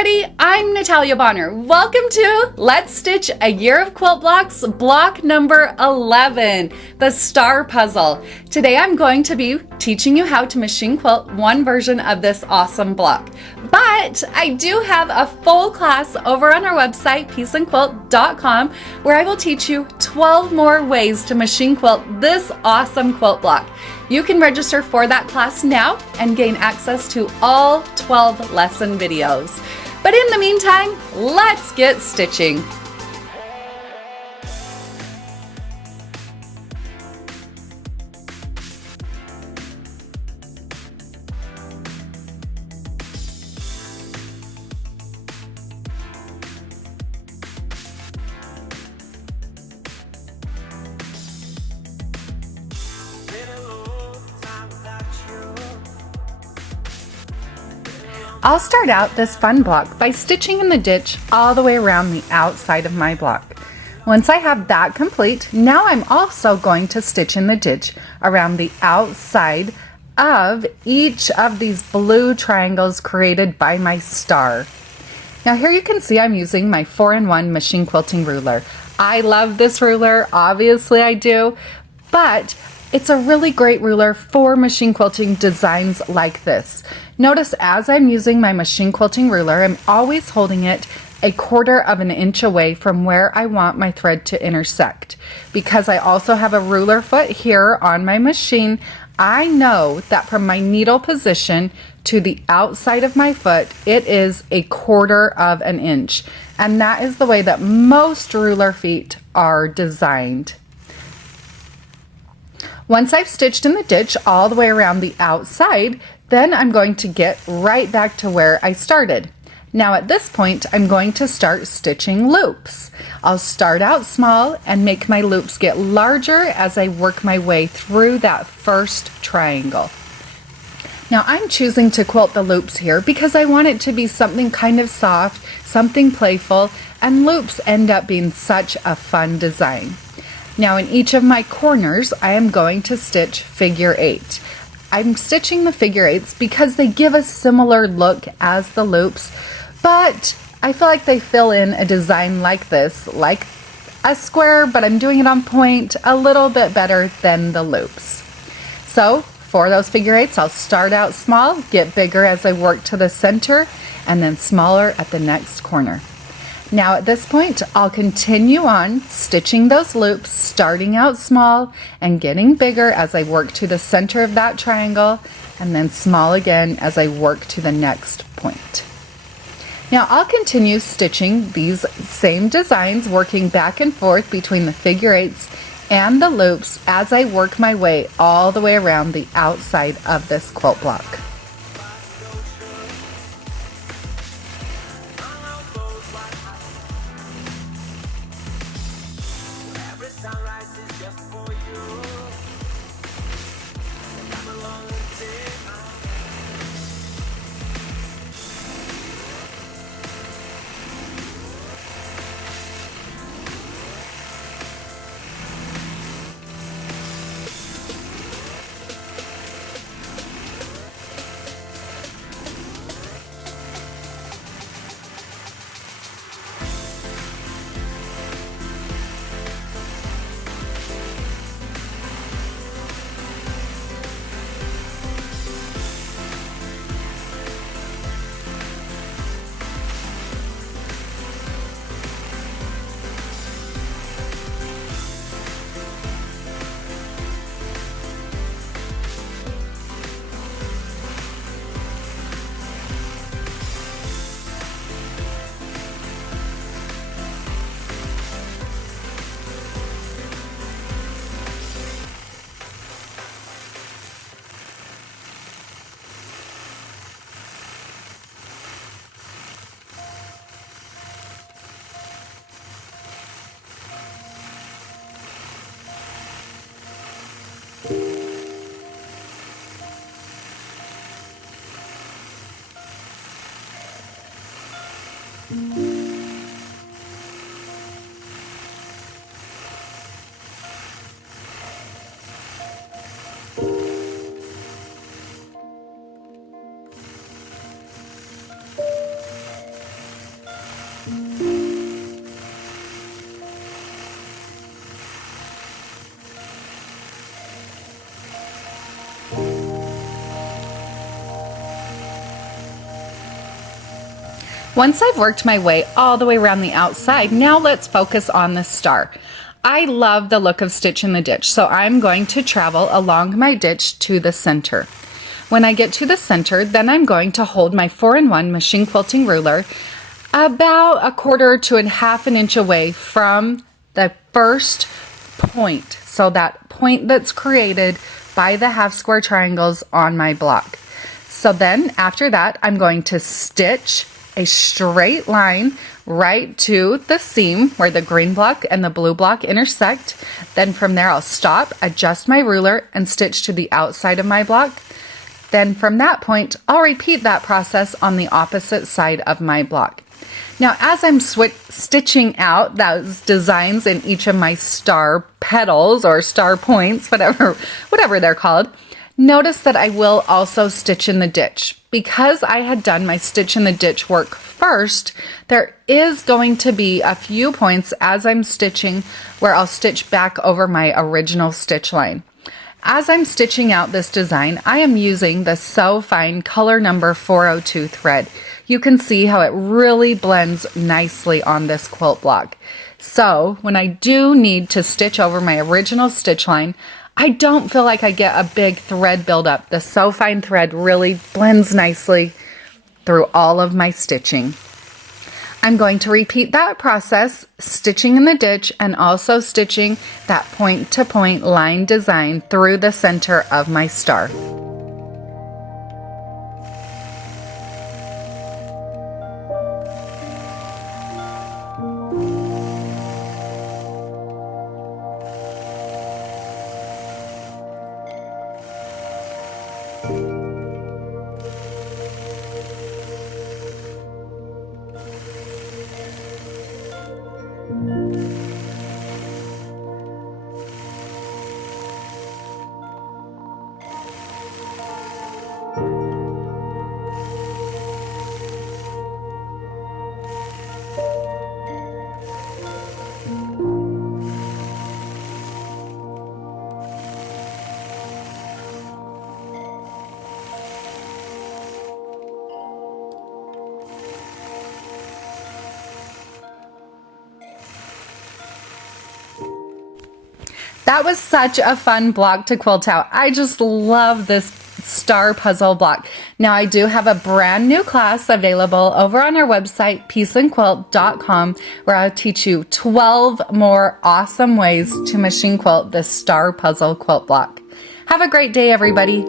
everybody, I'm Natalia Bonner. Welcome to Let's Stitch a Year of Quilt Blocks, block number 11, the Star Puzzle. Today I'm going to be teaching you how to machine quilt one version of this awesome block. But I do have a full class over on our website, peaceandquilt.com, where I will teach you 12 more ways to machine quilt this awesome quilt block. You can register for that class now and gain access to all 12 lesson videos. But in the meantime, let's get stitching. I'll start out this fun block by stitching in the ditch all the way around the outside of my block. Once I have that complete, now I'm also going to stitch in the ditch around the outside of each of these blue triangles created by my star. Now here you can see I'm using my 4-in-1 machine quilting ruler. I love this ruler, obviously I do, but it's a really great ruler for machine quilting designs like this. Notice as I'm using my machine quilting ruler, I'm always holding it 1/4 of an inch away from where I want my thread to intersect. Because I also have a ruler foot here on my machine, I know that from my needle position to the outside of my foot, it is 1/4 of an inch. And that is the way that most ruler feet are designed. Once I've stitched in the ditch all the way around the outside, then I'm going to get right back to where I started. Now at this point, I'm going to start stitching loops. I'll start out small and make my loops get larger as I work my way through that first triangle. Now I'm choosing to quilt the loops here because I want it to be something kind of soft, something playful, and loops end up being such a fun design. Now in each of my corners, I am going to stitch figure 8. I'm stitching the figure 8s because they give a similar look as the loops, but I feel like they fill in a design like this, like a square, but I'm doing it on point a little bit better than the loops. So for those figure 8s, I'll start out small, get bigger as I work to the center, and then smaller at the next corner. Now at this point, I'll continue on stitching those loops, starting out small and getting bigger as I work to the center of that triangle, and then small again as I work to the next point. Now I'll continue stitching these same designs, working back and forth between the figure 8s and the loops as I work my way all the way around the outside of this quilt block. Once I've worked my way all the way around the outside, now let's focus on the star. I love the look of Stitch in the Ditch, so I'm going to travel along my ditch to the center. When I get to the center, then I'm going to hold my 4-in-1 machine quilting ruler about 1/4 to 1/2 an inch away from the first point. So that point that's created by the half square triangles on my block. So then after that, I'm going to stitch a straight line right to the seam where the green block and the blue block intersect. Then from there, I'll stop, adjust my ruler, and stitch to the outside of my block. Then from that point, I'll repeat that process on the opposite side of my block. Now, as I'm stitching out those designs in each of my star petals or star points, whatever they're called, notice that I will also stitch in the ditch. Because I had done my stitch in the ditch work first, there is going to be a few points as I'm stitching where I'll stitch back over my original stitch line. As I'm stitching out this design, I am using the So Fine color number 402 thread. You can see how it really blends nicely on this quilt block. So when I do need to stitch over my original stitch line, I don't feel like I get a big thread buildup. The So Fine thread really blends nicely through all of my stitching. I'm going to repeat that process, stitching in the ditch and also stitching that point-to-point line design through the center of my star. That was such a fun block to quilt out. I just love this star puzzle block. Now I do have a brand new class available over on our website, peaceandquilt.com, where I'll teach you 12 more awesome ways to machine quilt this star puzzle quilt block. Have a great day, everybody.